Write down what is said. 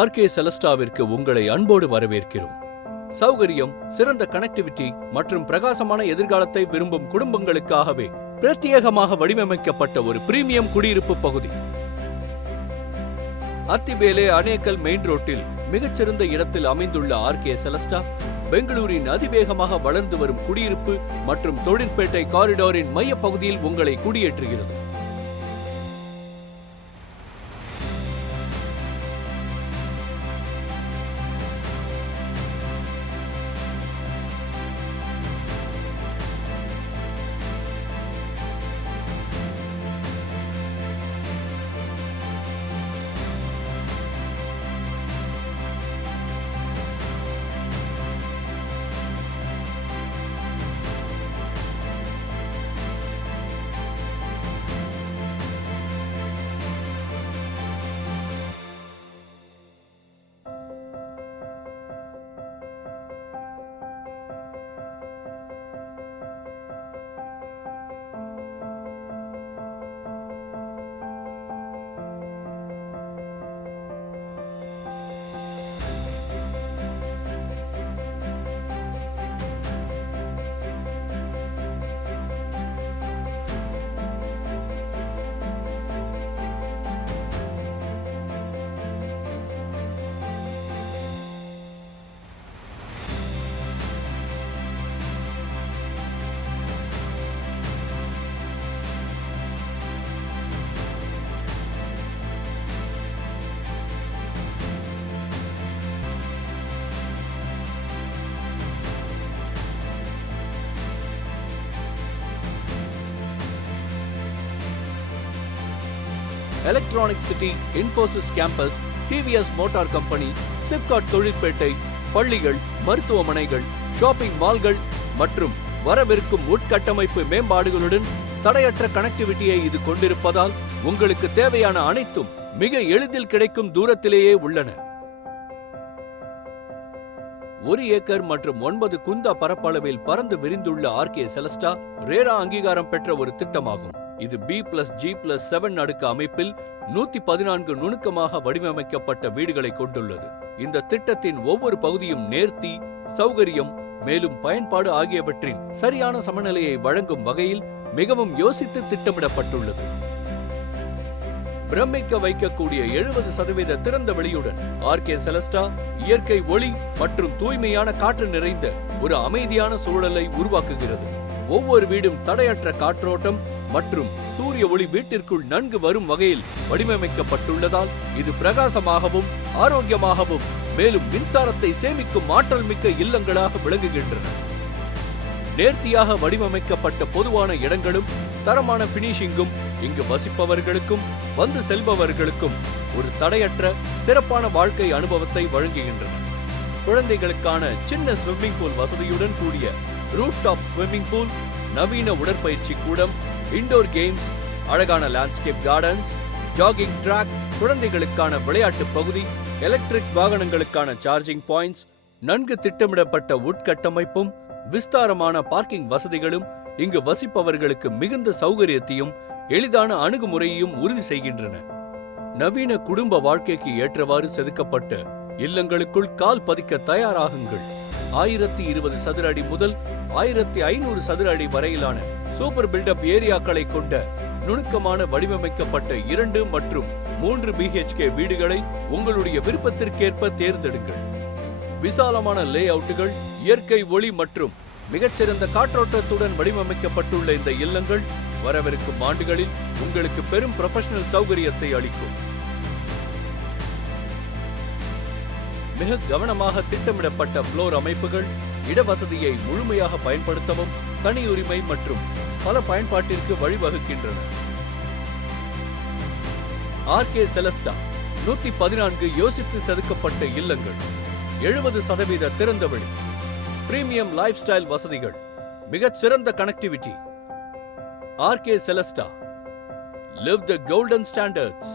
RK செலஸ்டாவிற்கு உங்களை அன்போடு வரவேற்கிறோம். சௌகரியம், சிறந்த கனெக்டிவிட்டி மற்றும் பிரகாசமான எதிர்காலத்தை விரும்பும் குடும்பங்களுக்காகவே பிரத்யேகமாக வடிவமைக்கப்பட்ட ஒரு பிரீமியம் குடியிருப்பு பகுதி. அத்திபேலே அனேக்கல் மெயின் ரோட்டில் மிகச்சிறந்த இடத்தில் அமைந்துள்ள ஆர்கே செலஸ்டா பெங்களூரின் அதிவேகமாக வளர்ந்து வரும் குடியிருப்பு மற்றும் தொழிற்பேட்டை காரிடாரின் மைய பகுதியில் உங்களை குடியேற்றுகிறது. Electronic city, Infosys campus, TVS motor company, SIPCOT தொழிற்பேட்டை, பள்ளிகள், மருத்துவமனைகள், ஷாப்பிங் மால்கள் மற்றும் வரவிருக்கும் உட்கட்டமைப்பு மேம்பாடுகளுடன் தடையற்ற கனெக்டிவிட்டியை இது கொண்டிருப்பதால் உங்களுக்கு தேவையான அனைத்தும் மிக எளிதில் கிடைக்கும் தூரத்திலேயே உள்ளன. 1 ஏக்கர் மற்றும் 9 குந்தா பரப்பளவில் பறந்து விரிந்துள்ள ஆர்கே செலஸ்டா ரேரா அங்கீகாரம் பெற்ற ஒரு திட்டமாகும். இது B+G+7 அடுக்கு அமைப்பில் 114 நுணுக்கமாக வடிவமைக்கப்பட்ட வீடுகளை கொண்டுள்ளது. இந்த திட்டத்தின் ஒவ்வொரு பகுதியும் நேர்த்தி, சௌகரியம் மேலும் பயன்பாடு ஆகியவற்றின் சரியான சமநிலையை வழங்கும் வகையில் மிகவும் யோசித்து திட்டமிடப்பட்டுள்ளது. பிரமிக்க வைக்கக்கூடிய 70% திறந்த வெளியுடன் ஆர்கே செலஸ்டா இயற்கை ஒளி மற்றும் தூய்மையான காற்று நிறைந்த ஒரு அமைதியான சூழலை உருவாக்குகிறது. ஒவ்வொரு வீடும் தடையற்ற காற்றோட்டம் மற்றும் சூரிய ஒளி வீட்டிற்குள் நன்கு வரும் வகையில் வடிவமைக்கப்பட்டுள்ளதால் இது பிரகாசமாகவும் ஆரோக்கியமாகவும் மேலும் மின்சாரத்தை சேமிக்கும் ஆற்றல் மிக்க இல்லங்களாக விளங்குகின்றன. நேர்த்தியாக வடிவமைக்கப்பட்ட பொதுவான இடங்களும் தரமான பினிஷிங்கும் இங்கு வசிப்பவர்களுக்கும் வந்து செல்பவர்களுக்கும் ஒரு தடையற்ற சிறப்பான வாழ்க்கை அனுபவத்தை வழங்குகின்றன. குழந்தைகளுக்கான சின்ன ஸ்விம்மிங் பூல் வசதியுடன் கூடிய ரூஃப்டாப் ஸ்விம்மிங் பூல், நவீன உடற்பயிற்சி கூடம், இண்டோர் கேம்ஸ், அழகான லேண்ட்ஸ்கேப் கார்டன்ஸ், ஜாகிங் ட்ராக், குழந்தைகளுக்கான விளையாட்டு பகுதி, எலக்ட்ரிக் வாகனங்களுக்கான சார்ஜிங் பாயிண்ட்ஸ், நன்கு திட்டமிடப்பட்ட உட்கட்டமைப்பும் விஸ்தாரமான பார்க்கிங் வசதிகளும் இங்கு வசிப்பவர்களுக்கு மிகுந்த சௌகரியத்தையும் எளிதான அணுகுமுறையையும் உறுதி செய்கின்றன. நவீன குடும்ப வாழ்க்கைக்கு ஏற்றவாறு செதுக்கப்பட்ட இல்லங்களுக்குள் கால் பதிக்க தயாராகுங்கள். 1020 சதுர அடி முதல் 1500 சதுர அடி வரையிலான சூப்பர் பில்டப் ஏரியாக்களை கொண்ட நுணுக்கமான வடிவமைக்கப்பட்ட 2 மற்றும் 3 BHK வீடுகளை உங்களுடைய விருப்பத்திற்கேற்ப தேர்ந்தெடுங்கள். விசாலமான லே அவுட்டுகள், இயற்கை ஒளி மற்றும் மிகச்சிறந்த காற்றோட்டத்துடன் வடிவமைக்கப்பட்டுள்ள இந்த இல்லங்கள் வரவிருக்கும் ஆண்டுகளில் உங்களுக்கு பெரும் ப்ரொஃபஷனல் சௌகரியத்தை அளிக்கும். மிக கவனமாக திட்டமிடப்பட்ட ஃப்ளோர் அமைப்புகள் இடவசதியை முழுமையாக பயன்படுத்தவும் தனியுரிமை மற்றும் பல பயன்பாட்டிற்கு வழிவகுக்கின்றன. ஆர்கே செலஸ்டா 114 யோசித்து செதுக்கப்பட்ட இல்லங்கள், 70% திறந்தவெளி, பிரீமியம் லைஃப் ஸ்டைல் வசதிகள், மிகச்சிறந்த connectivity. RK Celesta, live the golden standards.